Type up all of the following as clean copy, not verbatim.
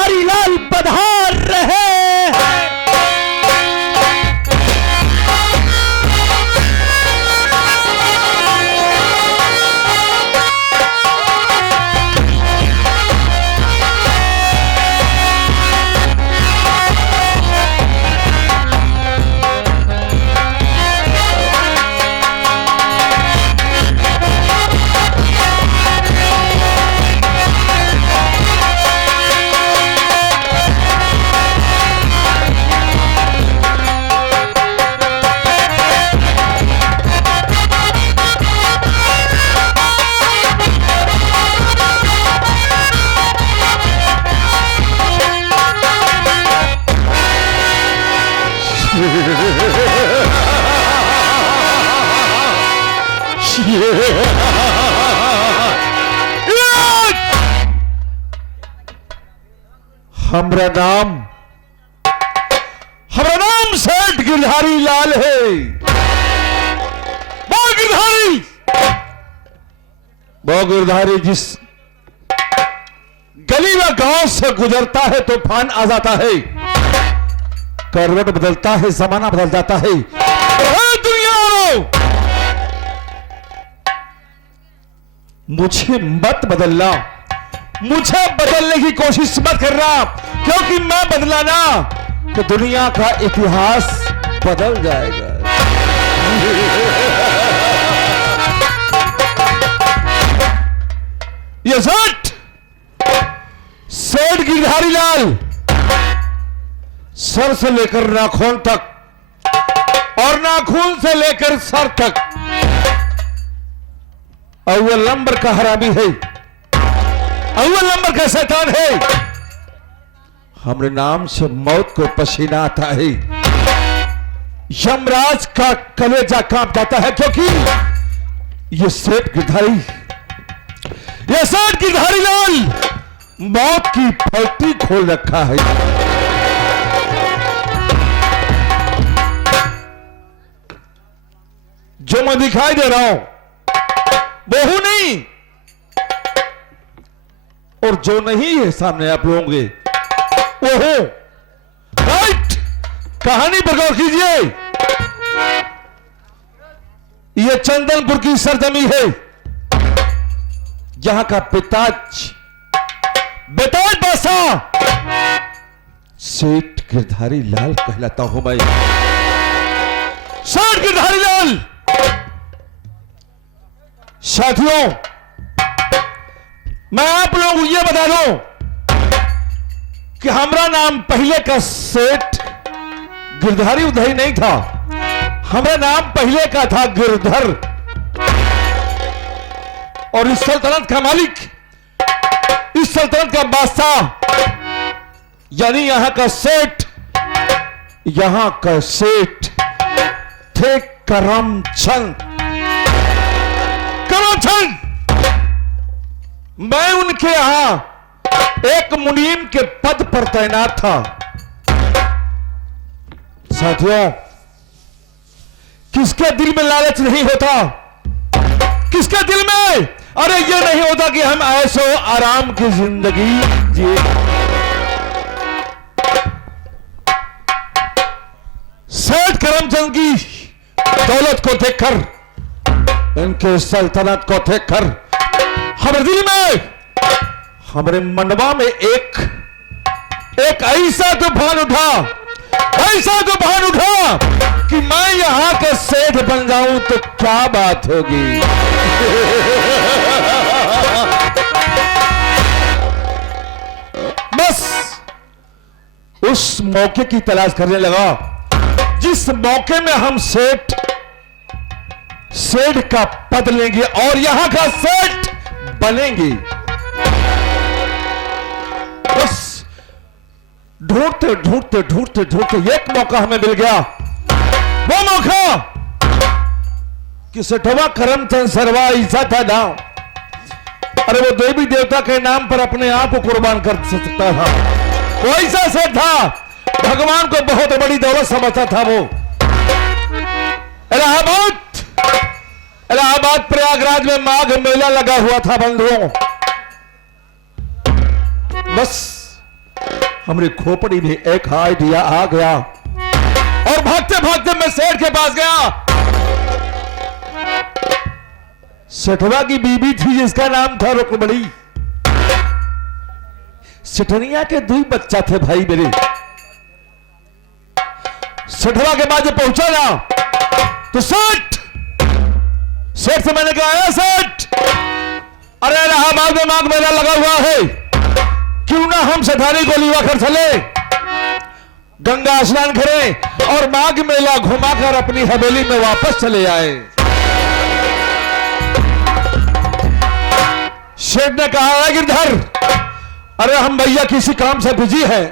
गिरधारी लाल पधार रहे। हमारा नाम सेठ गिरधारी लाल है। वो गिरधारी जिस गली व गांव से गुजरता है तूफान आ जाता है, करवट बदलता है, जमाना बदल जाता है। दुनिया मुझे मत बदलना, मुझे बदलने की कोशिश मत करना, क्योंकि मैं बदला ना तो दुनिया का इतिहास बदल जाएगा। ये सेठ गिरधारी लाल सर से लेकर नाखून तक और नाखून से लेकर सर तक अव्वल नंबर का हरामी है, अव्वल नंबर का शैतान है। हमारे नाम से मौत को पसीना आता है, यमराज का कलेजा कांप जाता है, क्योंकि ये सेठ गिरधारी लाल मौत की फैक्ट्री खोल रखा है। जो मैं दिखाई दे रहा हूं वो हूं नहीं, और जो नहीं है सामने आप लोगों के वो हो। राइट, कहानी पर गौर कीजिए। यह चंदनपुर की सरजमी है, जहां का बेताज बादशाह सेठ गिरधारी लाल कहलाता हूं मैं। सेठ गिरधारी लाल। साथियों, मैं आप लोगों को यह बता दूं कि हमारा नाम पहले का सेठ गिरधारी उधरी नहीं था, हमारा नाम पहले का था गिरधर। और इस सल्तनत का मालिक, इस सल्तनत का बादशाह, यानी यहां का सेठ थे करमचंद। मैं उनके यहां एक मुनीम के पद पर तैनात था। साथियों, किसके दिल में लालच नहीं होता? किसके दिल में अरे ये नहीं होता कि हम ऐसो आराम की जिंदगी जिए? सेठ करमचंद की दौलत को देखकर, इनके सल्तनत को देखकर हमारे दिल में, हमारे मनवा में एक ऐसा तूफान उठा कि मैं यहां का सेठ बन जाऊं तो क्या बात होगी। बस उस मौके की तलाश करने लगा, जिस मौके में हम सेठ का पद लेंगे और यहां का सेठ बनेंगे। बस ढूंढते एक मौका हमें मिल गया। वो मौका कि सेठवा करमचंद सरवा ऐसा था ना, अरे वो देवी देवता के नाम पर अपने आप को कुर्बान कर सकता था। वो ऐसा सेठ था, भगवान को बहुत बड़ी दौलत समझता था। वो इलाहाबाद प्रयागराज में माघ मेला लगा हुआ था बंधुओं। बस हमारी खोपड़ी में एक आइडिया आ गया और भागते भागते मैं सेठ के पास गया। सेठवा की बीबी थी जिसका नाम था रुकमणी। सेठनिया के 2 बच्चा थे भाई मेरे। सेठवा के बाद जब पहुंचा ना तो सेठ से मैंने कहा, सेठ, अरे इलाहाबाद में माघ मेला लगा हुआ है, क्यों ना हम सेठानी को लीवा कर चले, गंगा स्नान करें और माघ मेला घुमाकर अपनी हवेली में वापस चले आए। सेठ ने कहा, गिरधर, अरे हम भैया किसी काम से बिजी है,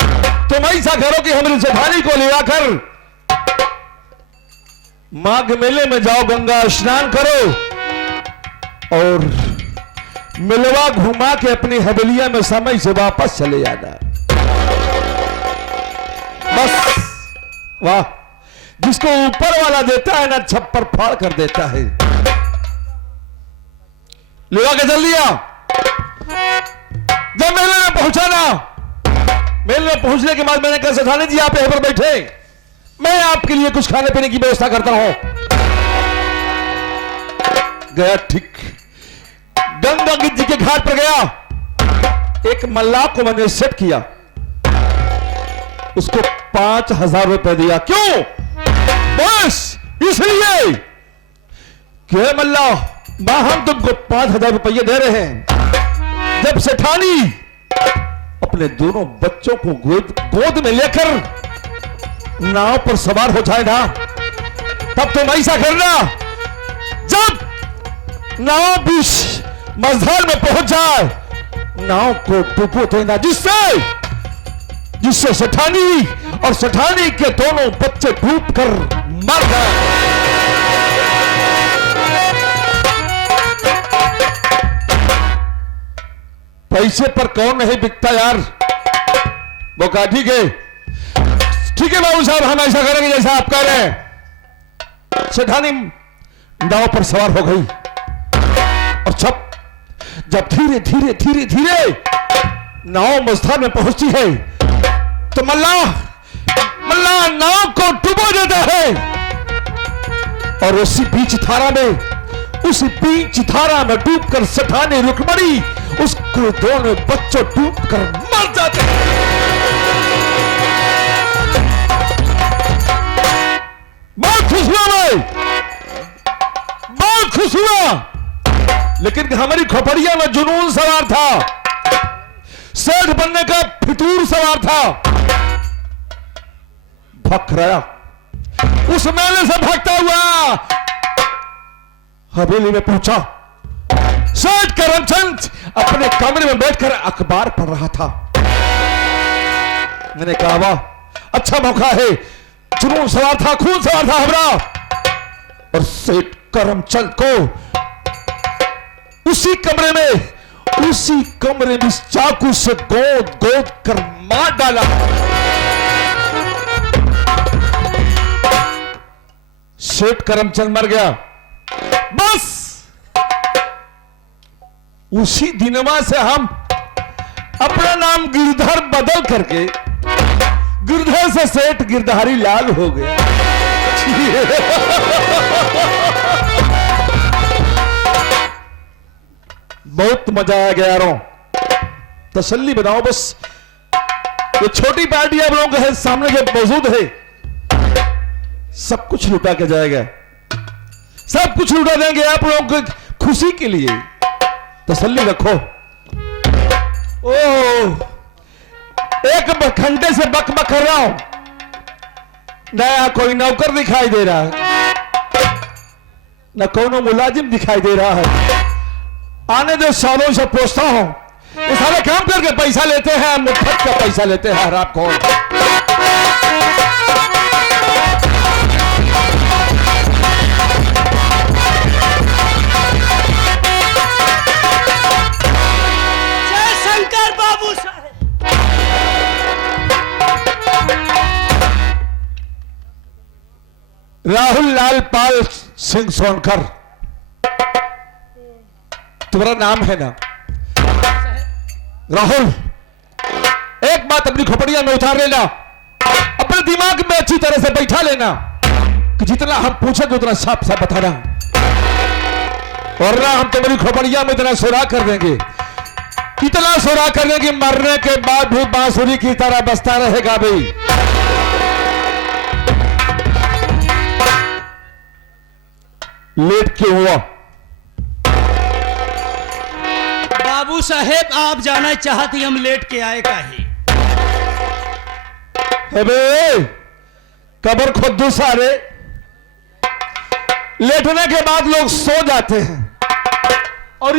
तुम ऐसा करो कि हमारी सेठानी को ले आकर माघ मेले में जाओ, गंगा स्नान करो और मिलवा घुमा के अपनी हवेलिया में समय से वापस चले जाना। बस वाह, जिसको ऊपर वाला देता है ना, छप्पर फाड़ कर देता है। लेवा के चल दिया। जब मेले में पहुंचा ना, मेले में पहुंचने के बाद मैंने कहा, सेठानी जी आप यहां पर बैठे, मैं आपके लिए कुछ खाने पीने की व्यवस्था करता हूं। गया ठीक गंगा जी के घाट पर गया। एक मल्लाह को मैंने सेट किया, उसको 5000 रुपए दिया। क्यों? बस इसलिए कि मल्लाह, हम तुमको 5000 रुपये दे रहे हैं, जब सेठानी अपने दोनों बच्चों को गोद में लेकर नाव पर सवार हो जाए ना, तब तुम ऐसा करना, जब नाव बीच मझधार में पहुंच जाए, नाव को डुबो देना, जिससे सेठानी और सेठानी के दोनों बच्चे डूबकर मर गए। पैसे पर कौन नहीं बिकता यार। वो कहा, ठीक है बाबू साहब, हम ऐसा करेंगे जैसा आप कह रहे हैं। सेठानी नाव पर सवार हो गई और जब धीरे धीरे धीरे धीरे नाव मझधार में पहुंचती है तो मल्लाह नाव को डुबो देता है और उसी बीच धारा में डूबकर सेठानी रुकमणी उसको दोनों बच्चों डूबकर मर जाते हैं। बहुत खुश हुआ मैं, बहुत खुश हुआ, लेकिन हमारी खोपड़िया में जुनून सवार था, सेठ बनने का फितूर सवार था। भग रहा, उस मेले से भागता हुआ हवेली में पहुंचा। सेठ करमचंद अपने कमरे में बैठकर अखबार पढ़ रहा था। मैंने कहा, वाह, अच्छा मौका है, जुनून सवार था, खून सवार था हमारा। और सेठ करमचंद को उसी कमरे में चाकू से गोद कर मार डाला। सेठ करमचंद मर गया। बस उसी दिनवा से हम अपना नाम गिरधर बदल करके गिरधर से सेठ गिरधारी लाल हो गया। बहुत मजा आया गया यारों, तसल्ली बनाओ। बस ये छोटी पार्टी आप लोगों के सामने जो मौजूद है, सब कुछ लुटा के जाएगा, सब कुछ लुटा देंगे आप लोगों की खुशी के लिए। तसल्ली रखो। ओह, एक घंटे से बक कर रहा हूं, नया कोई नौकर दिखाई दे रहा है, न कोनो मुलाजिम दिखाई दे रहा है। आने दो, सालों से पूछता हूं, ये सारे काम करके पैसा लेते हैं, मुफ्त का पैसा लेते हैं हराम खोर। जय शंकर बाबू साहब। राहुल लाल पाल सिंह सोनकर तुम्हारा नाम है ना? राहुल, एक बात अपनी खोपड़िया में उतार लेना, अपने दिमाग में अच्छी तरह से बैठा लेना कि जितना हम पूछेंगे उतना साफ साफ बताना, और ना हम तुम्हारी खोपड़िया में इतना सुराग कर देंगे, इतना सुराग कर देंगे कि मरने के बाद भी बांसुरी की तरह बजता रहेगा भाई। लेट क्यों हुआ? बाबू साहेब आप जाना चाहती हम लेट के आए काहे? अबे कबर खुद सारे लेटने के बाद लोग सो जाते हैं, और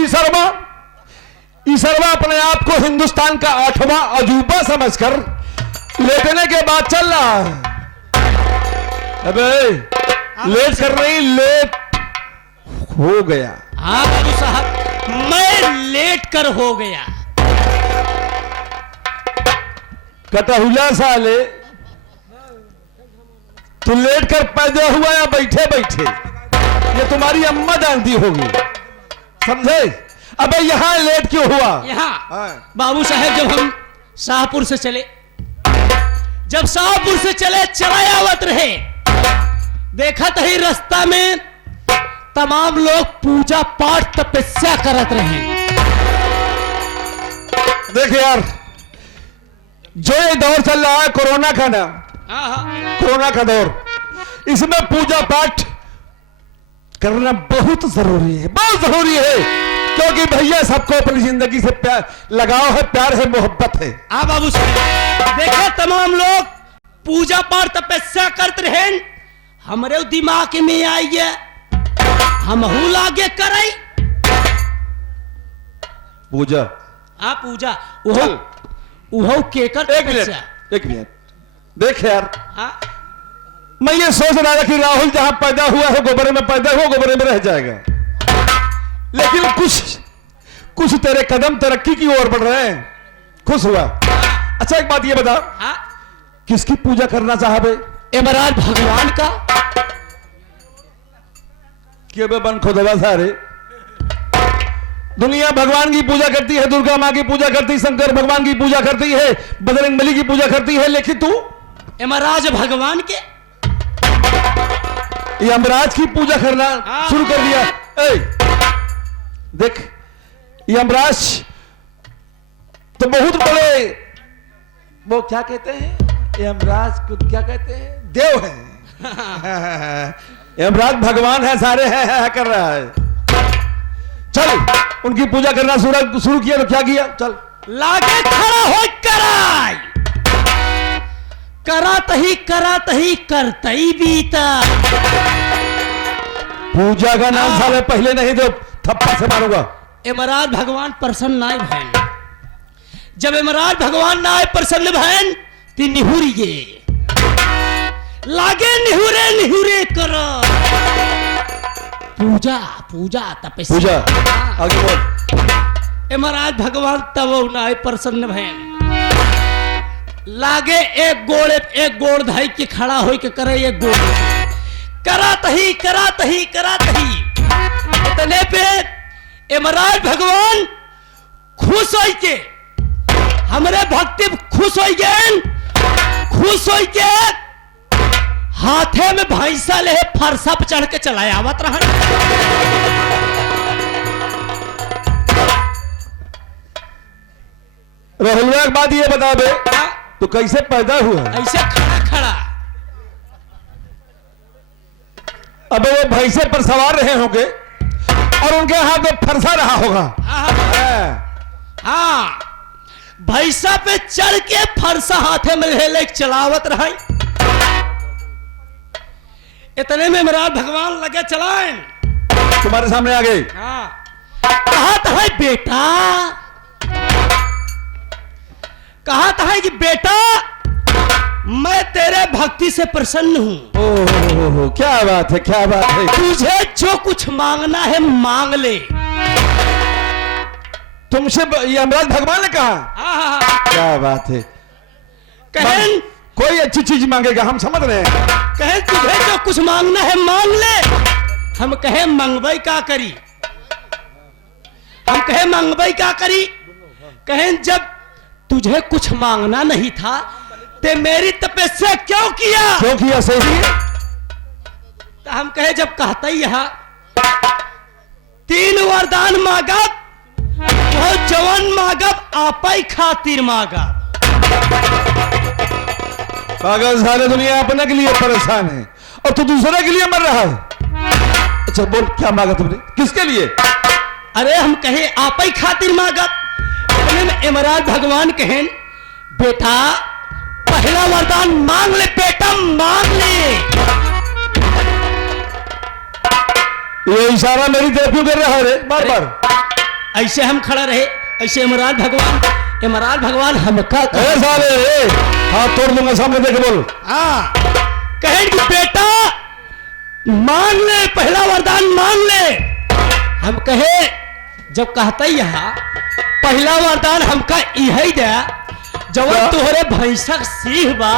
ईसरवा अपने आप को हिंदुस्तान का 8वां अजूबा समझकर लेटने के बाद चल रहा है। अबे लेट कर रही, लेट हो गया। हाँ बाबू साहब, मैं लेट कर हो गया। कटहुला साले, तू लेट कर पैदा हुआ या बैठे बैठे? ये तुम्हारी अम्मा जानती होगी, समझे? अबे यहां लेट क्यों हुआ? यहाँ बाबू साहेब जब हम शाहपुर से चले, चलायावत रहे, देखा तो ही रास्ता में तमाम लोग पूजा पाठ तपस्या करत रहे। देख यार, जो ये दौर चल रहा है कोरोना का ना, कोरोना का दौर, इसमें पूजा पाठ करना बहुत जरूरी है, बहुत जरूरी है, क्योंकि भैया सबको अपनी जिंदगी से प्यार लगाव है, प्यार है, मोहब्बत है। हाँ बाबू साहब, देखा तमाम लोग पूजा पाठ तपस्या करते रहे, हमारे दिमाग में आई है हम लागे कराई पूजा। हाँ पूजा, वो केकर एक मिनट देख यार, हाँ मैं ये सोच रहा था कि राहुल जहां पैदा हुआ है गोबरे में पैदा हुआ, गोबरे में रह जाएगा, लेकिन कुछ तेरे कदम तरक्की की ओर बढ़ रहे हैं, खुश हुआ। अच्छा एक बात ये बता, हाँ किसकी पूजा करना चाहे? इमरान भगवान का। क्यों बे बन खुदवा सारे? दुनिया भगवान की पूजा करती है, दुर्गा माँ की पूजा करती है, शंकर भगवान की पूजा करती है, बजरंग बली की पूजा करती है, लेकिन तू यमराज भगवान के यमराज की पूजा करना शुरू कर दिया। देख यमराज तो बहुत बड़े, वो क्या कहते हैं, यमराज को क्या कहते हैं, देव है। यमराज भगवान है, सारे है कर रहा है। चल उनकी पूजा करना शुरू किया तो क्या किया? चल लागे खड़ा हो कराई, करात ही करते ही बीता। पूजा का नाम साले पहले नहीं तो थप्पड़ से मारूंगा। यमराज भगवान प्रसन्न नाय भैन, जब यमराज भगवान नाय प्रसन्न भैन ती निहुरिए लागे निहुरे करो पूजा तपस्या। पूजा आगे बोल। यमराज भगवान तब नाय प्रसन्न भैन, लागे एक गोड़ धाई के खड़ा हो के करे, एक गोड़ करात ही इतने पे यमराज भगवान खुश हो के, हमरे भक्ति खुश हो के हाथे में भैंसा ले फरसा पे चढ़ के चलाया आवत रहा। राहुल एक बात ये बता दे, तो कैसे पैदा हुआ? ऐसे खड़ा अबे वो भैंसे पर सवार रहे होंगे और उनके हाथ में फरसा रहा होगा। हाँ भैंसा पे चढ़ के फरसा हाथे में ले चलावत रहा। इतने में यमराज भगवान लगे चलाएं, तुम्हारे सामने आ गए। हाँ कहा है बेटा, कहा है कि बेटा मैं तेरे भक्ति से प्रसन्न हूं। ओह क्या बात है, क्या बात है। तुझे जो कुछ मांगना है मांग ले। तुमसे यमराज भगवान ने कहा? क्या बात है। कहें कोई अच्छी चीज मांगेगा, हम समझ रहे हैं। कहें तुझे जो कुछ मांगना है मांग ले। हम कहें मंगवाई क्या करी, हम कहें मंगवाई क्या करी। कहें जब तुझे कुछ मांगना नहीं था ते मेरी तपस्या क्यों किया? क्यों किया सही? तो हम कहे जब कहता ही यहाँ 3 वरदान मांगब वो जवन मांगब आपई खातिर मांगब। पागल सारे दुनिया अपने के लिए परेशान है और तू दूसरे के लिए मर रहा है। अच्छा बोल क्या मांगा तुमने, किसके लिए? अरे हम कहे आपई खातिर मांगब। इतने में यमराज भगवान कहें बेटा पहला वरदान मांग ले बेटा मांग ले। ये इशारा मेरी तरफ क्यों कर रहा है रे बार बार? ऐसे हम खड़ा रहे, ऐसे यमराज भगवान हमका साले हाथ तोड़ दूंगा सामने देख बोल। हाँ कहें कि बेटा मांग ले पहला वरदान मांग ले। हम कहे जब कहता यहाँ पहला वरदान हमका यही दे जब तोहरे भैंसक सिंह बा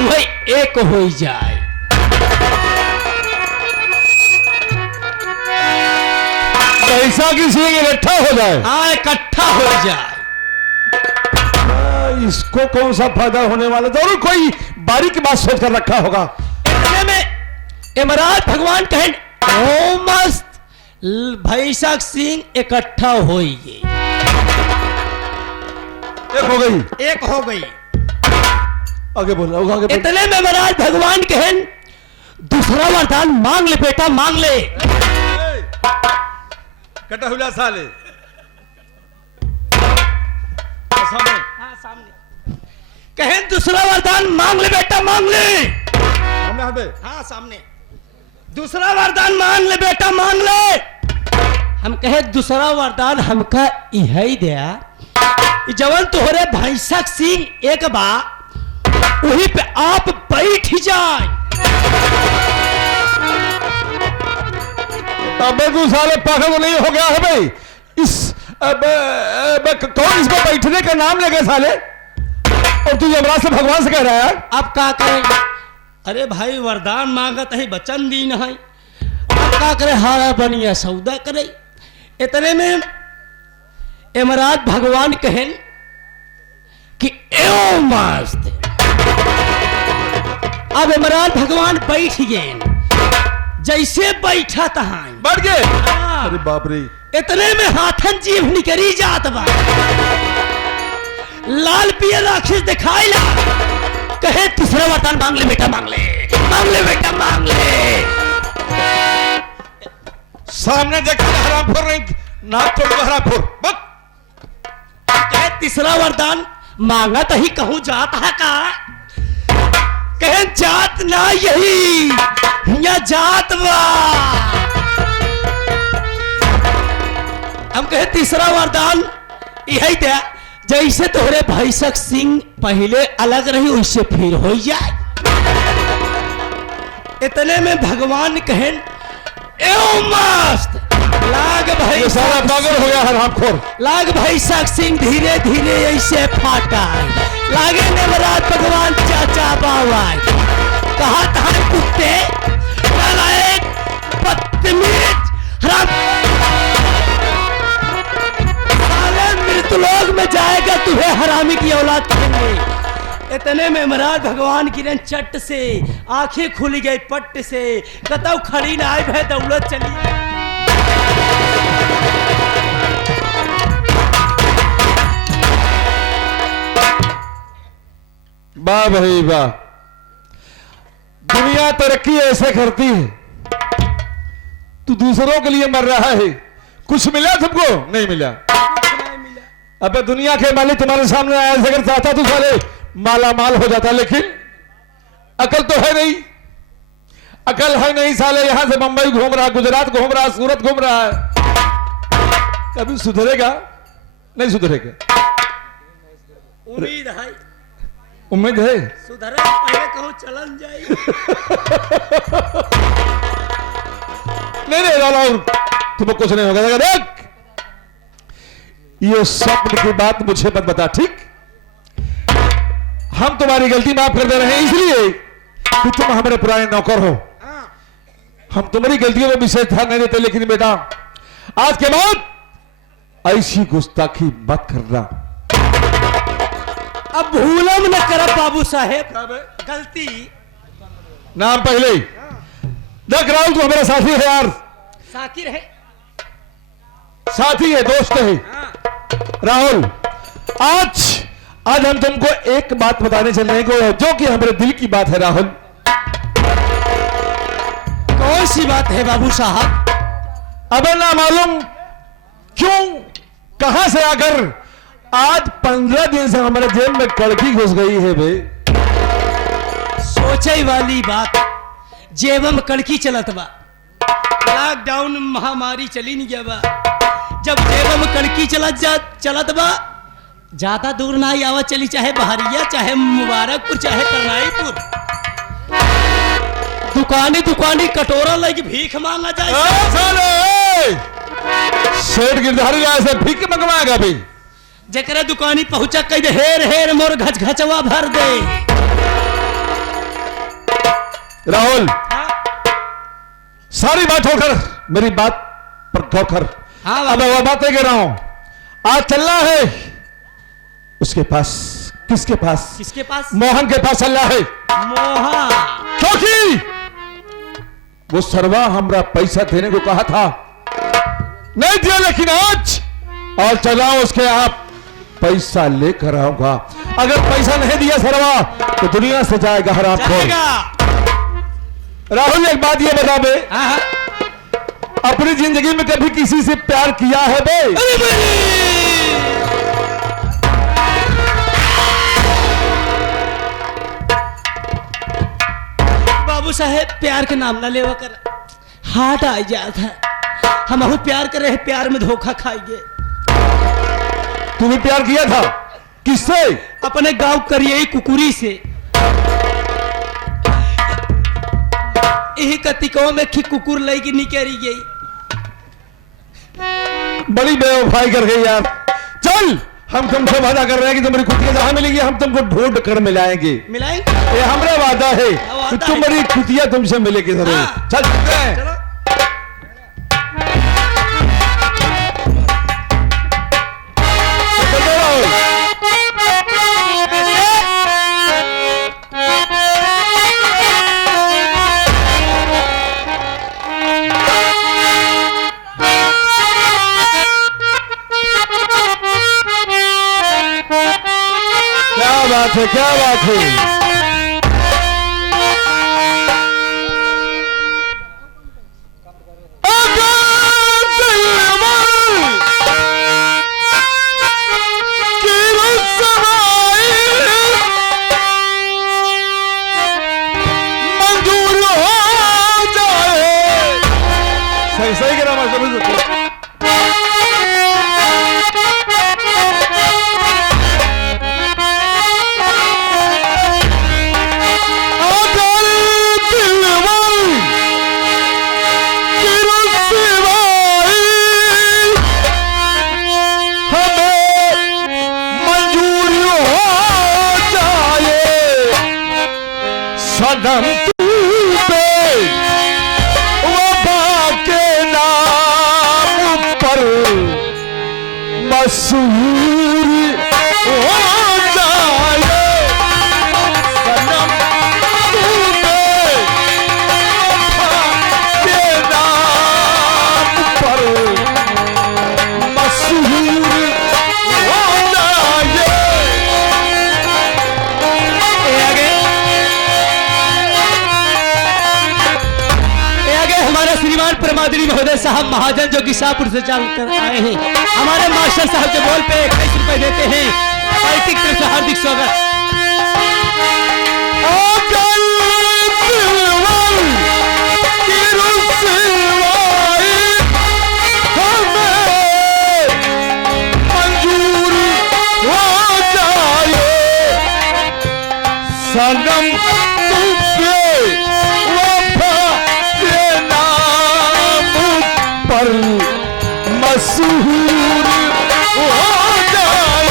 वही एक हो जाए। पैसा की सिंह इकट्ठा हो जाए। हाँ इकट्ठा हो जाए। इसको कौन सा फायदा होने वाला? जरूर कोई बारीक बात सोच कर रखा होगा। इतने में यमराज भगवान कहें ओ मस्त भैंसक सिंह इकट्ठा हो गई। एक हो गई। आगे बोलो आगे बोलो। इतने में यमराज भगवान कहें दूसरा वरदान मांग ले बेटा मांग ले। कटा हुआ साले सामने कहें दूसरा वरदान मांग ले बेटा मांग ले। हाँ सामने दूसरा वरदान मांग ले बेटा मांग ले। हम कहे दूसरा वरदान हमका यही दिया जवन तोहरे भैंसक सिंह एक बा वहीं पे आप बैठ जाए। अबे तू साले पागल तो नहीं हो गया है भाई? इस कौन इसमें बैठने का नाम लेगा साले? और तू यमराज से भगवान से कह रहा है अब क्या करें? अरे भाई वरदान मांगत है वचन दी है अब क्या करे हारा बनिया सौदा करे। इतने में यमराज भगवान कहें कि एओ मस्त। अब यमराज भगवान बैठ गए जैसे बैठा तहां बढ़ गए। अरे बाप रे। इतने में हाथन जीभ निकरी जात बा लाल पियर राक्षस दिखाई ला कहे तीसरा वरदान मांग ले बेटा मांग ले बेटा मांग ले। सामने देखा हरामखोर नहीं नाक तोड़ हरामखोर कहे तीसरा वरदान मांगा तो ही कहूं जात है का? कहे जात ना यही या जात बा। हम कहे तीसरा वरदान यही दे जैसे तोहरे भैंसक सिंह पहले अलग रही वैसे फिर हो जाए। इतने में भगवान कहें एओ मस्त लाग भाई सारा पागल हो गया हरामखोर। लाग भैंसक सिंह धीरे धीरे ऐसे फाटा लागे नेवराज भगवान चाचा बाबा कहा था कुत्ते नालायक बदतमीज हराम साले मृतलोक में जाएगा तुझे हरामी की औलाद कहेंगे। इतने में यमराज भगवान की चट से आंखें खुली गई पट्ट से कतौ खड़ी ना आई भय दौलत चली। वाह भाई वाह। दुनिया तरक्की ऐसे करती है। तू दूसरों के लिए मर रहा है, कुछ मिला तुमको? नहीं मिला। अबे दुनिया के मालिक तुम्हारे सामने आया अगर चाहता तो साले माला माल हो जाता, लेकिन अकल तो है नहीं। अकल है नहीं साले, यहां से बंबई घूम रहा, गुजरात घूम रहा, सूरत घूम रहा है। कभी सुधरेगा? नहीं सुधरेगा। उम्मीद है, उम्मीद है सुधरे पहले कहूं चलन जाए। नहीं लाला तुम्हें कुछ नहीं होगा। देख ये स्वप्न की बात मुझे मत बता, ठीक? हम तुम्हारी गलती माफ कर दे रहे हैं इसलिए कि तुम हमारे पुराने नौकर हो। हम तुम्हारी गलतियों में विशेष ध्यान नहीं देते, लेकिन बेटा आज के बाद ऐसी गुस्ताखी मत करना। अब भूलम न करब बाबू साहेब गलती। नाम पहले ही। देख राहुल, तू हमारा साथी है यार, साकिर है, साथी है, दोस्त है। राहुल, आज हम तुमको एक बात बताने चल रहे हैं जो कि हमारे दिल की बात है। राहुल, कौन सी बात है बाबू साहब? अब ना मालूम क्यों कहां से आकर आज 15 दिन से हमारे जेल में कड़की घुस गई है बे। सोचे वाली बात, जेब में कड़की चलत बा, लॉकडाउन महामारी चली नहीं गया बा, जब जेब में कड़की चलत बा, ज्यादा दूर ना आवा चली, चाहे बहरिया, चाहे मुबारकपुर, चाहे करनाईपुर, दुकानी दुकानी कटोरा लगी भीख मांगा जाए। शेर गिरधारी से भीख मंगवाएगा भाई। जकरा दुकानी पहुंचा कह दे हेर हेर मोर घच घचवा भर दे। राहुल, सारी बात होकर मेरी बात पर गौर कर। हाँ, अब मैं बातें कह रहा हूं, आज चलना है उसके पास। किसके पास? किसके पास? मोहन के पास चलना है। मोहन, क्योंकि वो सरवा हमरा पैसा देने को कहा था, नहीं दिया, लेकिन आज और चला उसके आप पैसा लेकर आऊंगा। अगर पैसा नहीं दिया सरवा तो दुनिया से जाएगा हराम खोर। राहुल, एक बात ये बता बे, अपनी जिंदगी में कभी किसी से प्यार किया है बे? बाबू साहेब, प्यार के नाम ना लेवा कर, हाथ आ जाता है। हम बहुत प्यार कर रहे हैं, प्यार में धोखा खाएंगे। तूने प्यार किया था? किससे? अपने गांव करिए कुकुरी से। यही कतिकों में खी कुकुर लगी निकली गई। बड़ी बेवफाई कर गई यार। चल, हम तुमसे वादा कर रहे हैं कि तुम्हारी कुतिया जहां मिलेगी हम तुमको ढूंढ कर मिलाएंगे। मिलाएंगे? ये हमारा वादा है कि तुम्हारी कुतिया तुमसे मिलेगी जरूर। हाँ। चल चलते हैं। चलो। क्या बात है? मंजूर हो जाए। सही सही करा मास्टर। सनम पे वफा के नाम पर मशहूर हो जाए। सनम पे वफा के नाम पर मशहूर हो जाए। श्रीमान परमादरी महोदय साहब महाजन जो गिसापुर से चलकर आए हैं, हमारे मास्टर साहब के बोल पे 21 रुपए देते हैं। पार्टी की तरफ से हार्दिक स्वागत। मंजूर हो जाए। सनम पर मशहूर हो जाए।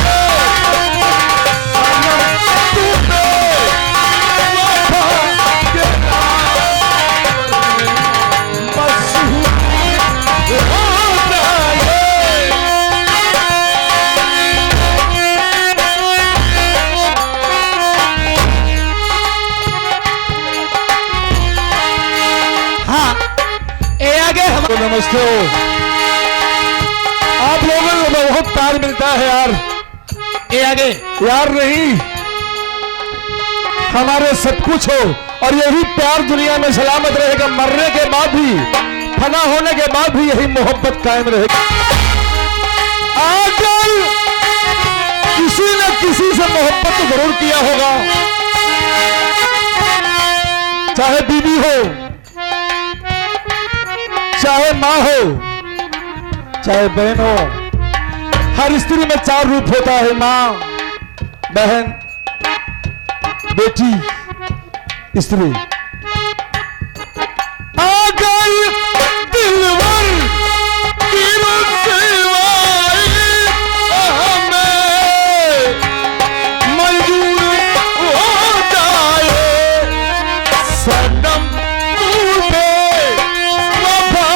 नमस्ते हो। आप लोगों को बहुत प्यार मिलता है यार। ये आगे यार नहीं, हमारे सब कुछ हो और यही प्यार दुनिया में सलामत रहेगा। मरने के बाद भी, फना होने के बाद भी यही मोहब्बत कायम रहेगी। आजकल किसी न किसी से मोहब्बत तो जरूर किया होगा, चाहे बीवी हो, चाहे माँ हो, चाहे बहन हो। हर स्त्री में 4 रूप होता है, माँ, बहन, बेटी, स्त्री। आ गई दिलवर की रुसवाई, हमें मंजूर हो जाए सनम तूने वफा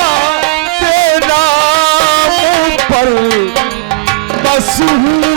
के नाम पर बस हुआ